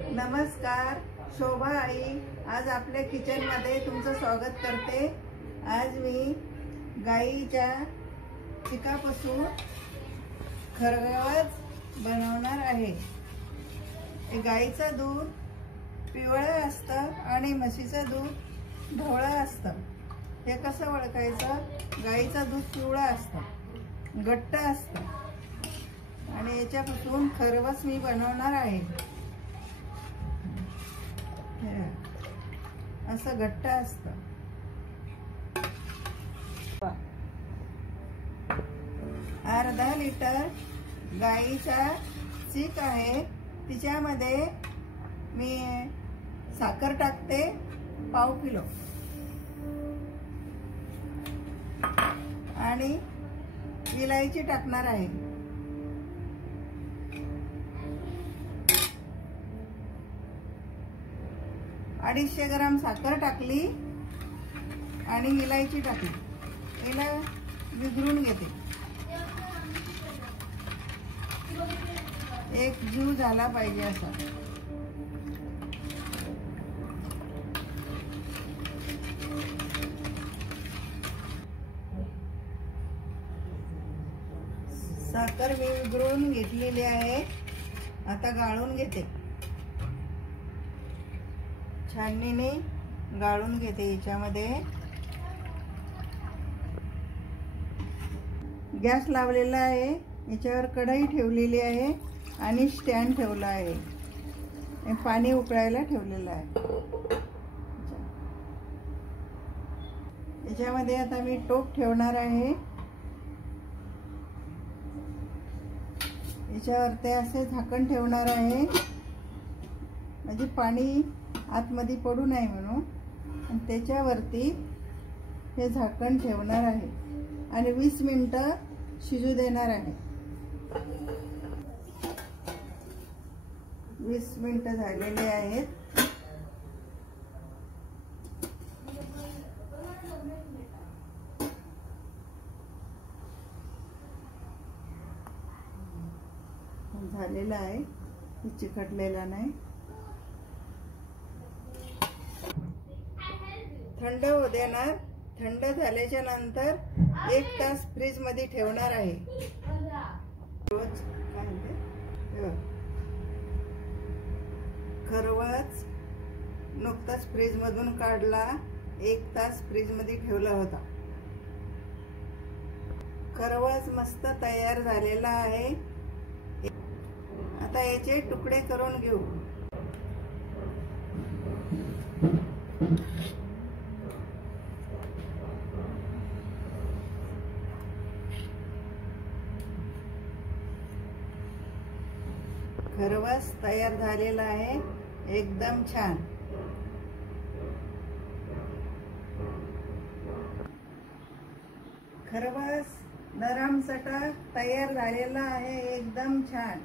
नमस्कार, शोभा आई आज आपल्या किचन मध्ये तुमचं स्वागत करते। आज मी गाईच्या चिकापासून खरवस बनवणार आहे। गाईचं दूध पिवळं असतं आणि म्हशीचं दूध ढवळं असतं। हे कसं ओळखायचं? गाईचं दूध पिवळं असतं, घट्ट असतं आणि याच्यापासून खरवस मी बनवणार आहे। असं घट्ट असतं। अर्धा लिटर गाईचा चीक आहे, तिच्यामध्ये मी साखर टाकते पाव किलो आणि इलायची टाकणार आहे। 250 ग्राम साखर टाकली आणि इलायची टाकली। याला विघरून घेते, एक जीव झाला पाहिजे असा। साखर मी विघरून घेतलेली आहे, आता गाळून घेते। छाननीने गाळून घेते। याच्यामध्ये गॅस लावलेला आहे, याच्यावर कढई ठेवलेली आहे आणि स्टँड ठेवला आहे, पाणी उकळायला ठेवलेलं आहे। याच्यामध्ये आता मी टोप ठेवणार आहे, याच्यावर ते असे झाकण ठेवणार आहे, म्हणजे पाणी आतमध्ये पडू नये म्हणून। आणि त्याच्यावरती हे झाकण ठेवणार आहे आणि 20 मिनिटं शिजू देणार आहे। 20 मिनिटं झालेले आहेत। झालेला आहे, चिकटलेला नाही। थंड होऊ देणार। थंड झाल्याच्या नंतर 1 तास फ्रीज मध्ये ठेवणार आहे। खरवस नुकताच फ्रीज मधून काढला, 1 तास फ्रीज मध्ये ठेवला होता। खरवस मस्त तयार झालेला आहे। आता याचे तुकडे करून घेऊ। खरवस तयार झालेला आहे, एकदम छान। खरवस नरम चटक तयार झालेला आहे, एकदम छान।